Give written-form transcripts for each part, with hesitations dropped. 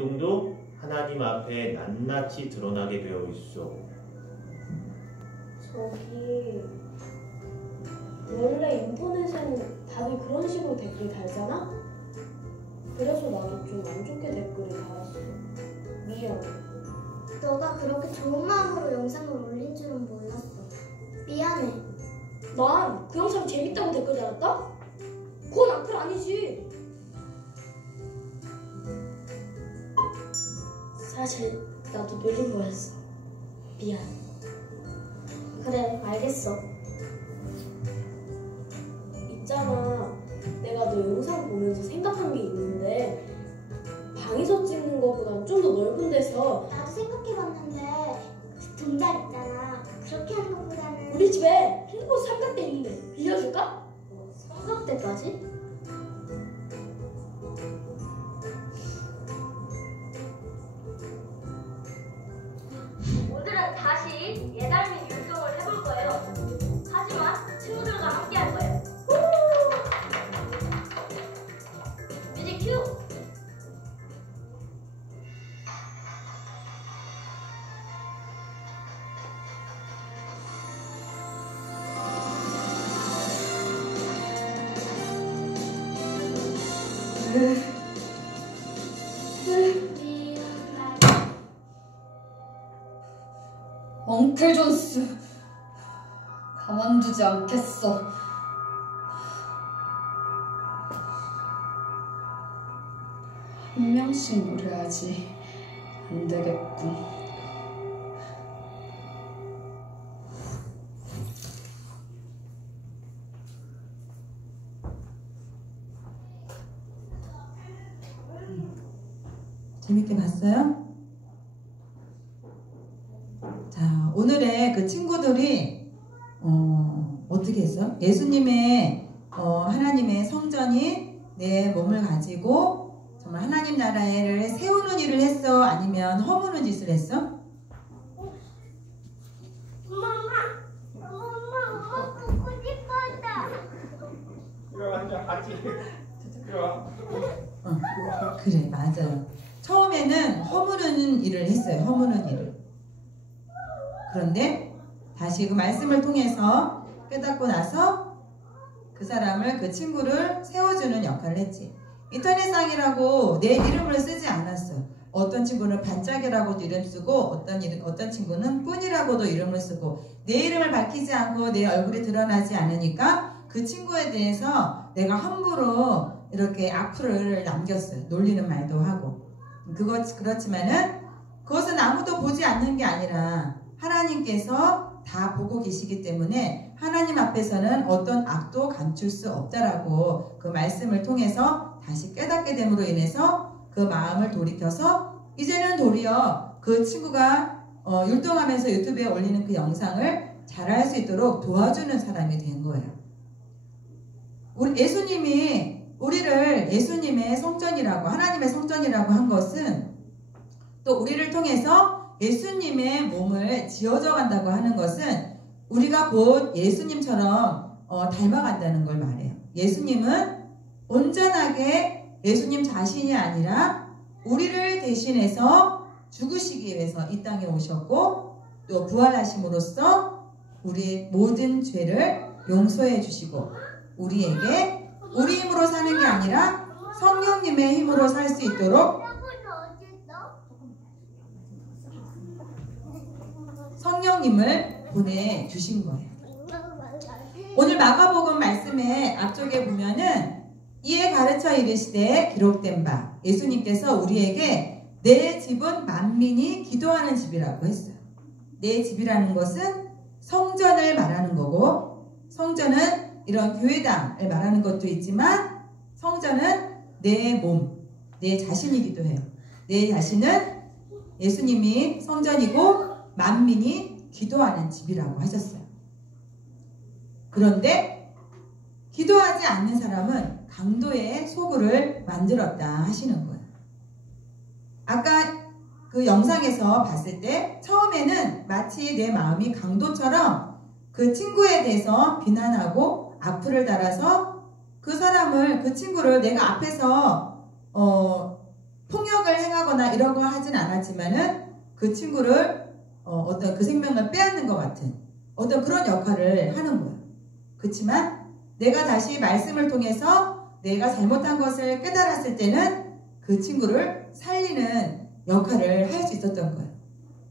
행동도 하나님 앞에 낱낱이 드러나게 되어 있어. 저기 원래 인터넷에는 다들 그런 식으로 댓글 달잖아? 그래서 나도 좀 안 좋게 댓글을 달았어. 미안해. 너가 그렇게 좋은 마음으로 영상을 올린 줄은 몰랐어. 미안해. 난 그 영상 재밌다고 댓글 달았다? 그건 악플 아니지. 사실 나도 놀린 거였어. 미안. 그래, 알겠어. 있잖아, 내가 너 영상 보면서 생각한 게 있는데 방에서 찍는 거보단 좀 더 넓은 데서. 나도 생각해봤는데 그 동작 있잖아. 그렇게 하는 것보다는 우리 집에 핸드폰 삼각대 있는데 빌려줄까? 삼각대까지? 오늘은 다시 예달민 율동을 해볼 거예요. 하지만 친구들과 함께 할 거예요. 뮤직 큐! 엉클 존스, 가만두지 않겠어. 한 명씩 노려야지. 안 되겠군. 재밌게 봤어요? 자, 오늘의 그 친구들이 어떻게 했어? 예수님의 하나님의 성전이 내 몸을 가지고 정말 하나님 나라를 세우는 일을 했어? 아니면 허무는 짓을 했어? 엄마 보고 싶었다. 들어가자 같이 들어와. 그래, 맞아요. 처음에는 허무는 일을 했어요. 허무는 일을. 그런데 다시 그 말씀을 통해서 깨닫고 나서 그 사람을, 그 친구를 세워주는 역할을 했지. 인터넷상이라고 내 이름을 쓰지 않았어. 어떤 친구는 반짝이라고도 이름 쓰고 어떤 친구는 뿐이라고도 이름을 쓰고 내 이름을 밝히지 않고 내 얼굴이 드러나지 않으니까 그 친구에 대해서 내가 함부로 이렇게 악플을 남겼어요. 놀리는 말도 하고. 그렇지만은 그것은 아무도 보지 않는 게 아니라 하나님께서 다 보고 계시기 때문에 하나님 앞에서는 어떤 악도 감출 수 없다라고 그 말씀을 통해서 다시 깨닫게 됨으로 인해서 그 마음을 돌이켜서 이제는 도리어 그 친구가 율동하면서 유튜브에 올리는 그 영상을 잘할 수 있도록 도와주는 사람이 된 거예요. 우리 예수님이 우리를 예수님의 성전이라고, 하나님의 성전이라고 한 것은 또 우리를 통해서 예수님의 몸을 지어져 간다고 하는 것은 우리가 곧 예수님처럼 닮아간다는 걸 말해요. 예수님은 온전하게 예수님 자신이 아니라 우리를 대신해서 죽으시기 위해서 이 땅에 오셨고 또 부활하심으로써 우리의 모든 죄를 용서해 주시고 우리에게 우리 힘으로 사는 게 아니라 성령님의 힘으로 살 수 있도록 성령님을 보내주신 거예요. 오늘 마가복음 말씀의 앞쪽에 보면은 이에 가르쳐 이르시되 기록된 바 예수님께서 우리에게 내 집은 만민이 기도하는 집이라고 했어요. 내 집이라는 것은 성전을 말하는 거고 성전은 이런 교회당을 말하는 것도 있지만 성전은 내 몸, 내 자신이기도 해요. 내 자신은 예수님이 성전이고 만민이 기도하는 집이라고 하셨어요. 그런데 기도하지 않는 사람은 강도의 소굴을 만들었다 하시는 거예요. 아까 그 영상에서 봤을 때 처음에는 마치 내 마음이 강도처럼 그 친구에 대해서 비난하고 악플을 달아서 그 사람을, 그 친구를 내가 앞에서 폭력을 행하거나 이런 거 하진 않았지만은 그 친구를 어떤 그 생명을 빼앗는 것 같은 어떤 그런 역할을 하는 거예요. 그렇지만 내가 다시 말씀을 통해서 내가 잘못한 것을 깨달았을 때는 그 친구를 살리는 역할을 할 수 있었던 거예요.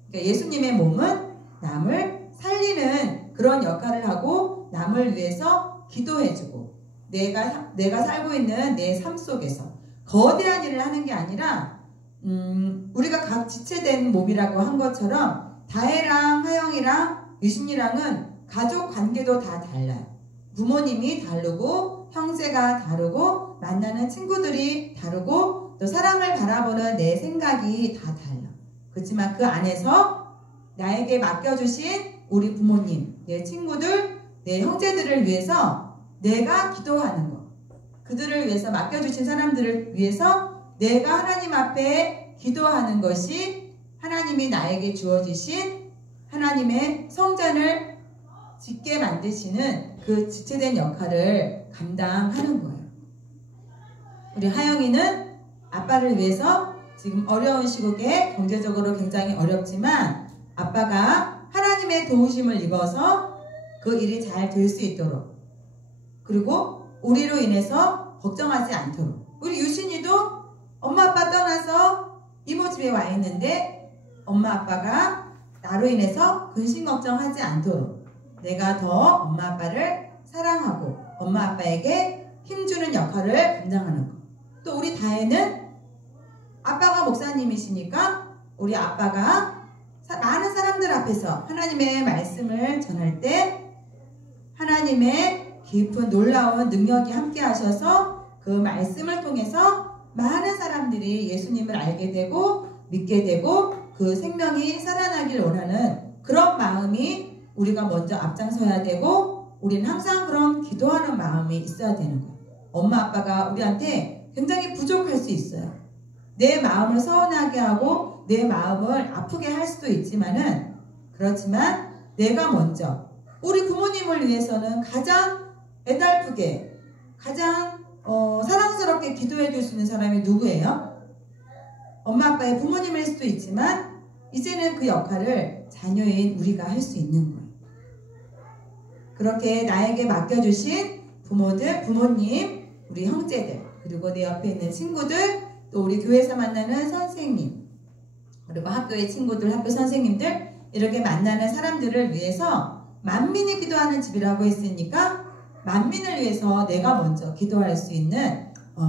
그러니까 예수님의 몸은 남을 살리는 그런 역할을 하고 남을 위해서 기도해주고 내가 살고 있는 내 삶 속에서 거대한 일을 하는 게 아니라 우리가 각 지체된 몸이라고 한 것처럼 다혜랑 하영이랑 유신이랑은 가족 관계도 다 달라요. 부모님이 다르고 형제가 다르고 만나는 친구들이 다르고 또 사람을 바라보는 내 생각이 다 달라. 그렇지만 그 안에서 나에게 맡겨주신 우리 부모님, 내 친구들, 내 형제들을 위해서 내가 기도하는 것, 그들을 위해서 맡겨주신 사람들을 위해서 내가 하나님 앞에 기도하는 것이 하나님이 나에게 주어주신 하나님의 성전을 짓게 만드시는 그 지체된 역할을 감당하는 거예요. 우리 하영이는 아빠를 위해서 지금 어려운 시국에 경제적으로 굉장히 어렵지만 아빠가 하나님의 도우심을 입어서 그 일이 잘 될 수 있도록 그리고 우리로 인해서 걱정하지 않도록 우리 유신이도 엄마 아빠 떠나서 이모 집에 와 있는데 엄마 아빠가 나로 인해서 근심 걱정하지 않도록 내가 더 엄마 아빠를 사랑하고 엄마 아빠에게 힘주는 역할을 감당하는 것. 또 우리 다혜는 아빠가 목사님이시니까 우리 아빠가 많은 사람들 앞에서 하나님의 말씀을 전할 때 하나님의 깊은 놀라운 능력이 함께 하셔서 그 말씀을 통해서 많은 사람들이 예수님을 알게 되고 믿게 되고 그 생명이 살아나길 원하는 그런 마음이 우리가 먼저 앞장서야 되고 우리는 항상 그런 기도하는 마음이 있어야 되는 거예요. 엄마 아빠가 우리한테 굉장히 부족할 수 있어요. 내 마음을 서운하게 하고 내 마음을 아프게 할 수도 있지만은 그렇지만 내가 먼저 우리 부모님을 위해서는 가장 애달프게 가장 사랑스럽게 기도해 줄 수 있는 사람이 누구예요? 엄마 아빠의 부모님일 수도 있지만 이제는 그 역할을 자녀인 우리가 할 수 있는 거예요. 그렇게 나에게 맡겨주신 부모들, 부모님, 우리 형제들 그리고 내 옆에 있는 친구들 또 우리 교회에서 만나는 선생님 그리고 학교의 친구들, 학교 선생님들 이렇게 만나는 사람들을 위해서 만민이 기도하는 집이라고 했으니까 만민을 위해서 내가 먼저 기도할 수 있는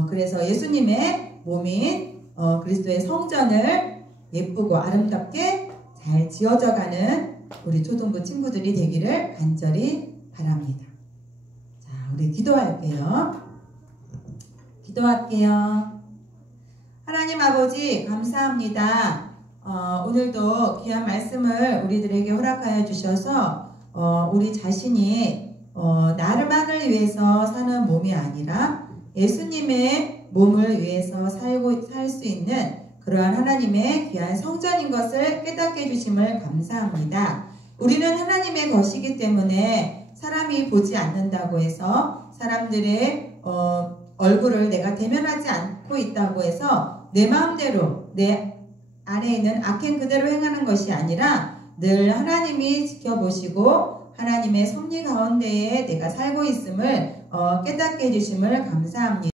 그래서 예수님의 몸인 그리스도의 성전을 예쁘고 아름답게 잘 지어져가는 우리 초등부 친구들이 되기를 간절히 바랍니다. 자, 우리 기도할게요. 기도할게요. 하나님 아버지 감사합니다. 오늘도 귀한 말씀을 우리들에게 허락하여 주셔서 우리 자신이 나를만을 위해서 사는 몸이 아니라 예수님의 몸을 위해서 살 수 있는 그러한 하나님의 귀한 성전인 것을 깨닫게 해주심을 감사합니다. 우리는 하나님의 것이기 때문에 사람이 보지 않는다고 해서 사람들의 얼굴을 내가 대면하지 않고 있다고 해서 내 마음대로 내 안에 있는 악행 그대로 행하는 것이 아니라 늘 하나님이 지켜보시고 하나님의 섭리 가운데에 내가 살고 있음을 깨닫게 해주심을 감사합니다.